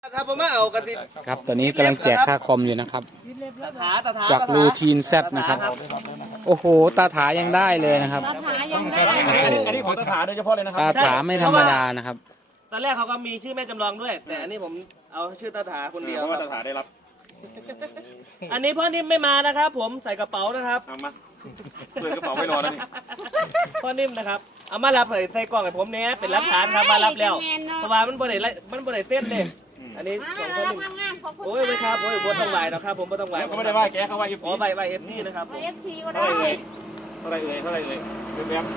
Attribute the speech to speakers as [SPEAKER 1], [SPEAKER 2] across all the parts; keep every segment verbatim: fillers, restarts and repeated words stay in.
[SPEAKER 1] ครับผมมาเอากระติบ
[SPEAKER 2] ครับตอนนี้กำลังแจกค่าคอมอยู่นะครับจากรูทีนแซดนะครับโอ้โหตาถายังได้เลยนะครับ
[SPEAKER 3] ตาถายังได้
[SPEAKER 4] อันนี้ของตาถาโดยเฉพาะเลยนะครั
[SPEAKER 2] ตาถาไม่ธรรมดานะครับ
[SPEAKER 1] ตอนแรกเขาก็มีชื่อแม่จำลองด้วย แต่อันนี้ผมเอาชื่อตาถาคนเดียว
[SPEAKER 4] เพราะว่าตาถาได้รับ
[SPEAKER 1] อันนี้พ่อนิ่มไม่มานะครับ ผมใส่กระเป๋านะครับ
[SPEAKER 4] เอามาเปิดกระเป๋าไว้รอแล้วนี่
[SPEAKER 1] พ่อนิ่มนะครับเอามารับเลยใส่กล่องให้ผมเนี้ยเป็นรับฐานครับมารับแล้วเพราะว่ามันบริเวณมันบริเวณเส้นเลยอันนี้ของพ่อนิ่มโอ้ยไม่ครับโอ้ยบัวต้องไหวนะครับผมบัวต้องไหว
[SPEAKER 4] เขาไม่ได้ว่าแกเขาว่าเอฟ
[SPEAKER 1] อ๋อใบใบเอฟนี่นะครับ
[SPEAKER 3] เอฟซีก็
[SPEAKER 4] เท่า
[SPEAKER 3] ได้
[SPEAKER 4] ไหร่เอ่ยเท่าไหร่เอ่ยเท่าไหร่เอ่ยเดี๋ยวแป๊บ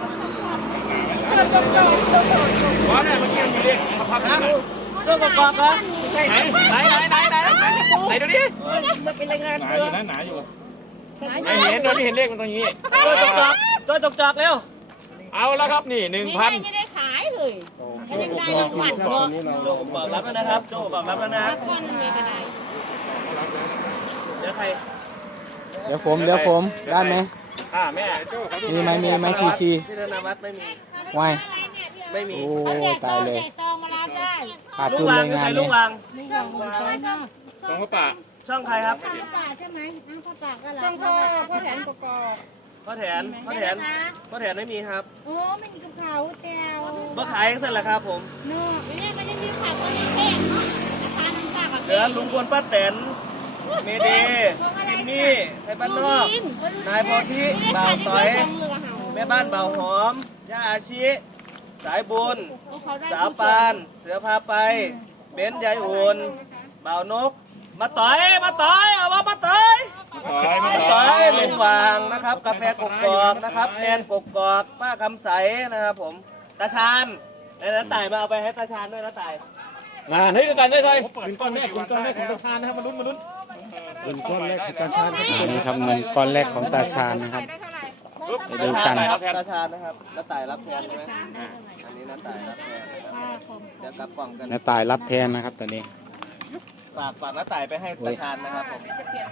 [SPEAKER 4] ว่าเนี่ยเมื่อกี้มันมีเลขพับพับนะ
[SPEAKER 1] ตัวประกอบครับ
[SPEAKER 4] ไหนไหนไหนไหนไหนไหนดูดิ
[SPEAKER 1] มันเป็นรายงาน
[SPEAKER 4] หนาอยู่นะหนาอยู่ไม่เห็นเราไม่เห็นเลขมันตรงนี้
[SPEAKER 1] ตัวจกจอกตัวจกจอกเร็ว
[SPEAKER 4] เอาแล้วครับนี่หนึ่งพัน
[SPEAKER 3] ไม่ได้ขายเลยก็ยังได้รางวัล
[SPEAKER 1] โจผมบอกรับแล้วนะครับโจบอกรับแล้วนะ
[SPEAKER 3] ก้อนนึงก็ได้
[SPEAKER 1] เดี๋ยวใคร
[SPEAKER 2] เดี๋ยวผมเดี๋ยวผมได้ไหม
[SPEAKER 4] อ่าแม่
[SPEAKER 2] มีไหมมีไหมทีซี
[SPEAKER 1] ที่ธนวัฒน์ไม่มี
[SPEAKER 2] ไว้
[SPEAKER 1] ไม่มี
[SPEAKER 2] โอ้ตายเลย
[SPEAKER 3] ซองมารับได้
[SPEAKER 2] ขาด
[SPEAKER 1] ลู
[SPEAKER 2] ทุ
[SPEAKER 1] ก
[SPEAKER 2] น
[SPEAKER 1] วา
[SPEAKER 2] เล
[SPEAKER 1] ง
[SPEAKER 2] ย
[SPEAKER 1] คือง
[SPEAKER 2] า
[SPEAKER 1] ใคร
[SPEAKER 2] น
[SPEAKER 1] ลู
[SPEAKER 2] นี้
[SPEAKER 1] กวาง
[SPEAKER 3] ไม่ช่องคนช้อยเนาะ
[SPEAKER 4] ของพ่อป่า
[SPEAKER 1] ช่องใครครับ
[SPEAKER 3] ข้าวป่าใช่ไหมน้ำข้าวป่าก็รับช่องพ่อพ่อแถนกกอก
[SPEAKER 1] พ่อแถนพ่อแถนพ่อแถนไม่มีครับ
[SPEAKER 3] โอ้ไม่มีกับเขาแต้ว
[SPEAKER 1] บ่ขายเสร็จแล้วครับผม
[SPEAKER 3] เนาะไม่ได้ไม่ได้มีข่าวคนนี้แพงเนาะราคาน้ำตากับ
[SPEAKER 1] เหลือลุงพลป้าแตนเมเดจิมมี่ไทยบ้านนอกนายโพธิบ่าวต่อยแม่บ้านบ่าวหอมย่าอาชิสายบุญสาวปานเสือพาไปเบนยายอุ่นบ่าวนกมาต่อยมาต่อยเอาว่ามาต่อย
[SPEAKER 4] ต่อยมา
[SPEAKER 1] มา
[SPEAKER 4] ต่
[SPEAKER 1] ต่
[SPEAKER 4] อ
[SPEAKER 1] อย ยลุงวางนะครับกาแฟกกอกนะครับแนนกกอกป้าคำใสนะครับผมตาชานไอ้น้าต่ายมาเอาไปให้ตาชานด้วยน้าต่าย
[SPEAKER 4] มาเฮ้ยกันได้เลยถึงก้อนแม่ถึงก้อนแม่ของตาชานนะครับมาลุ้นมาลุ้น
[SPEAKER 2] อันนี้ครับเงินก้อนแรกของตาชาญนะครับไปดูกัน
[SPEAKER 1] รับตาชานนะครับน้าต่ายรับแทนใช่ไหมอันนี้น้าต่ายรับแทนนะครับเดี๋ยวกลับกล่องกัน
[SPEAKER 2] น้าตายรับแทนนะครับตอนนี้
[SPEAKER 1] ฝากฝากน้าต่ายไปให้ตาชานนะครับผม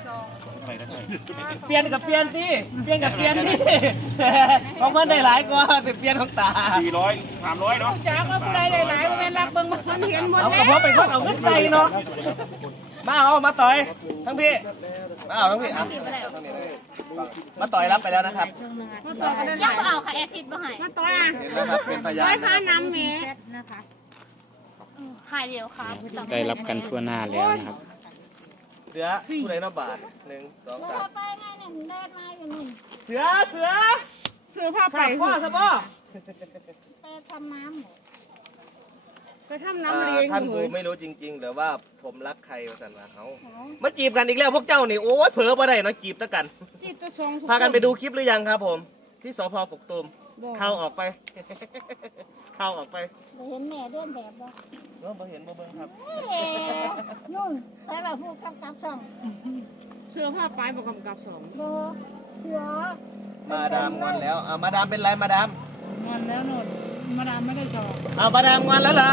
[SPEAKER 1] เปลี่ยนกับเปลี่ยนสิเปลี่ยนกับเปลี่ยนสิของเพื่อนได้หลายกว่าเป็นเปลี่ยนของตา
[SPEAKER 4] สี่ร้อยสามร้อยเนาะ
[SPEAKER 3] จ้าก็ผู้ใดหลายๆเวลาเบิ่งมันเห็นหมด
[SPEAKER 1] เอา
[SPEAKER 3] แล้
[SPEAKER 1] กระ
[SPEAKER 3] ว
[SPEAKER 1] เพาะเป็นคนเอาเงินใจเนาะมาเอามาต่อยทั้งพี่มาเอาทั้งพี่เอามาต่อยรับไปแล้วนะครับ
[SPEAKER 3] มาต่อกันได้หลายเอาค่ะแอทิดบ่ให้มาต่ออ่ะ
[SPEAKER 1] เห็นไหมครับเป็นพยาน
[SPEAKER 3] ร้อย
[SPEAKER 1] นะ
[SPEAKER 3] พา
[SPEAKER 1] ครับ
[SPEAKER 3] น้ำเมนะคะหายเดียวครับ
[SPEAKER 2] ได้รับกันทั่วหน้าแล้วนะครับ
[SPEAKER 1] เหลือผู้ใดนับบาทหนึ่งสองสาม
[SPEAKER 3] ไปไงเนี่ยมันได้มาอยู่นี่
[SPEAKER 1] เสือเสือ
[SPEAKER 3] ซื้อผ้าไป
[SPEAKER 1] ขับพ่อสบอ
[SPEAKER 3] ไปทำน้ำไปทำ
[SPEAKER 1] อ่า
[SPEAKER 3] น้ำเลี้ยง
[SPEAKER 1] ท่านกูไม่รู้จริงๆหรือว่าผมรักใครมาสั่นมาเขามาจีบกันอีกแล้วพวกเจ้านี่โอ้ยเผลอมาได้เนาะจีบตะกัน
[SPEAKER 3] จีบตัวทรง
[SPEAKER 1] พากันไปดูคลิปหรือยังครับผม ที่สพกกตูมเข้าออกไป เข้าออกไป
[SPEAKER 3] เห็นแม่เดินแบบบ่
[SPEAKER 1] เริ่มเห็นบ่เบิ่งครับ
[SPEAKER 3] นู่นใส่แบบผู้กำกับช่อง
[SPEAKER 5] เสื้อผ้าไปบอกกำกับสอง
[SPEAKER 3] เบอร์เสือ
[SPEAKER 1] มาดามงอนแล้วอ่ามาดามเป็นไรมาดาม
[SPEAKER 5] งอนแล้วโนดมาดามไม่ได้จอง
[SPEAKER 1] เอามาดามงอนแล้วเหรอ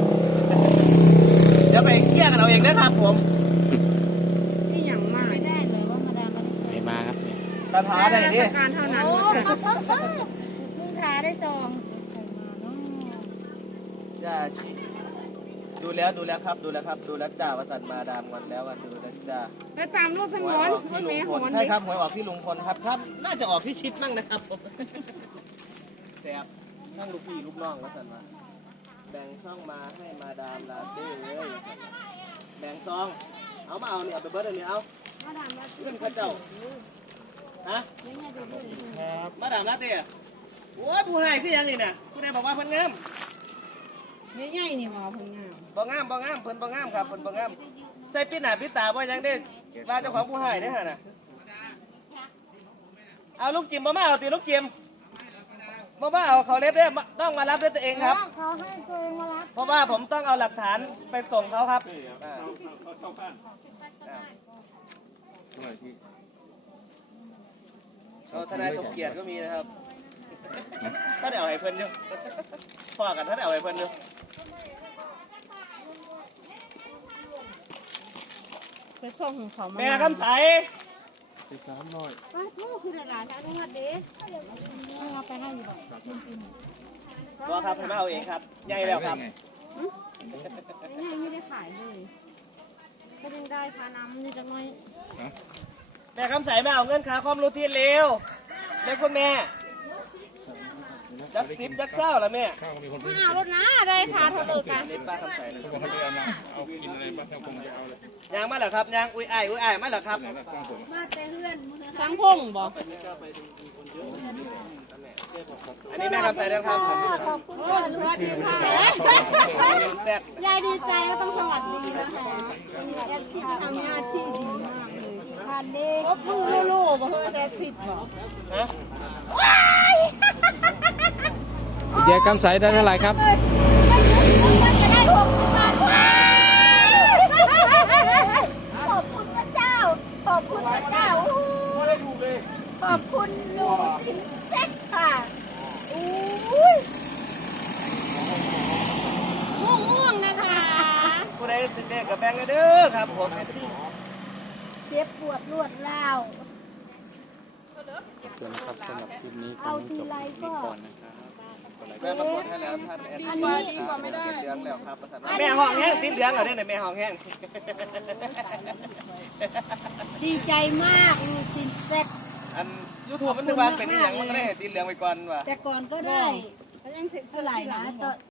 [SPEAKER 1] เดี๋ยวไปเกี้ยกันเอาเองนะครับผม
[SPEAKER 5] นี่อย่างมาก
[SPEAKER 3] ไม่ได้เลยว่ามาดามมัน
[SPEAKER 2] ไม่มาครับ
[SPEAKER 1] ตาถาได้ดิ
[SPEAKER 5] ราชการเท่านั้น
[SPEAKER 3] โอ้มึงทาได้ซอง
[SPEAKER 1] ย่าชีดูแล้วดูแล้วครับดูแล้วครับดูแล้วจ้าวสันมาดามงอนแล้วอ่ะดูแล้วจ้า
[SPEAKER 5] ไปตามลูกส
[SPEAKER 1] ห
[SPEAKER 5] ม
[SPEAKER 1] วย
[SPEAKER 5] อน
[SPEAKER 1] ออก
[SPEAKER 5] ว่า
[SPEAKER 1] ที่ลุ
[SPEAKER 5] แม่
[SPEAKER 1] ง
[SPEAKER 5] ห
[SPEAKER 1] พ
[SPEAKER 5] อ
[SPEAKER 1] ล
[SPEAKER 5] น
[SPEAKER 1] ใช่ครับหวยออกที่ลุงพลครับครับน่าจะออกที่ชิดมั่งนะครับผมแสบทั้งลูกพี่ลูกน้องว่าสันมาแบ่งซ่องมาให้มาดามลาเต้เลยแบ่งซองเอามาเอาเนี่ยเอาไปเบิร์ดเลยเอา
[SPEAKER 3] มาดามมา
[SPEAKER 1] เพื่อนข้าเจ้าฮะ
[SPEAKER 3] ไม่ง่ายดูดู
[SPEAKER 1] มาดามลาเต้โอ้ยผู้ให้คือหยังนี่น่ะผู้ใดบอกว่าเพิ่นงาม
[SPEAKER 5] ไม่ใหญ่นี่หมอพงงาม
[SPEAKER 1] บ่งามบ่งามเพิ่นบ่งามครับเพิ่นบ่งามใส่ปิดหน้าปิดตาบ่ยังได้ว่าเจ้าของผู้ให้เด้อหั่นน่ะเอาลูกจิมบ่มาเอาติลูกจิมบ่มาเอาเขาเล็บเด้อต้องมารับด้วยตัวเองครับ
[SPEAKER 3] เขาให้ตัวเองมารับ
[SPEAKER 1] เพราะว่าผมต้องเอาหลักฐานไปส่งเขาครับอ่าเอาทนายสมเกียรติก็มีนะครับถ้าได้เอาให้เพิ่นอยู่พ่อกันถ้าได้เอาให้เพิ่นอยู่
[SPEAKER 5] ไปส่งของเขามา
[SPEAKER 1] แม่คำใส
[SPEAKER 3] ป้าทูคือหลานๆนะทุกวันเด็กเราไปให้อยู่บ่จริง
[SPEAKER 1] ตัวครับให้มาเอาเองครับใหญ่แล้วครับ
[SPEAKER 3] ๆไม่ให้ไม่ได้ขายเลย
[SPEAKER 5] ก็ยังได้พาน้ำนี่จังหน่อย
[SPEAKER 1] แม่คำใสมาเอาเงินค่าคอมรูทีนเร็วเรียกคุณแม่จักสิบจักเศร้าละแม่
[SPEAKER 5] มาเอารถนะได้พาเธอเลยกัน
[SPEAKER 1] นี่ป้าคำใสนะ
[SPEAKER 4] เขาจะเอามาเอากินอะไรบ้างเขาคงจะเอาเลย
[SPEAKER 1] ยางมาเหรอครับยางอุ้ยไอ้ายอุ้ยไอ้ายมาเหรอครับ
[SPEAKER 3] มาแต่เพื่อน
[SPEAKER 5] สังพงบ่
[SPEAKER 1] อันนี้แม่คำใสนะครับ
[SPEAKER 3] ขอบคุณ
[SPEAKER 5] โอ้สวัสดีค่ะ
[SPEAKER 1] แซ่บ
[SPEAKER 5] ยายดีใจก็ต้องสวัสดีนะคะแอดชิดทำหน้าที่ดีมากเลย
[SPEAKER 3] ผ่านเด็ก
[SPEAKER 5] ก็มือลูกๆบ่เฮ้ยแอดชิดบ่
[SPEAKER 1] ฮะ
[SPEAKER 2] คุณยายคำใสได้เท่าไหร่ครับ
[SPEAKER 3] มันจะได้หกสิบบาทขอบคุณพระเจ้า ขอบคุณพระเจ้า ขอบคุณลูกชิ้นเซ็ตค่ะอุ้ย
[SPEAKER 5] ม่วงๆนะคะ
[SPEAKER 1] ผู้ใดติดเลขกับแบงค์เด้อครับผม
[SPEAKER 3] เจ็บปวดรวดร้าว
[SPEAKER 2] ขอบคุณนะครับสำหรับคลิปนี้ผมจบคลิปนี้ก่อนนะครับ
[SPEAKER 1] แม่มากดให้แล้วท่านแอด
[SPEAKER 5] ดีกว่าดีกว่าไม่ได้
[SPEAKER 1] ติดเหลืองแล้วครับแม่ห้องแห้งติดเหลืองเหรอเนี่ยแม่ห้องแห้ง
[SPEAKER 3] ดีใจมากลูกชิ้นเซ็ต
[SPEAKER 1] อันยูทูบมันนึกว่าเป็นอหย่างมันก็ได้เห็นติดเหลืองไปก่อนว่ะ
[SPEAKER 3] แต่ก่อนก็ได้
[SPEAKER 5] ก็ยังเสร็จ
[SPEAKER 3] เท่าไหร่นะตอน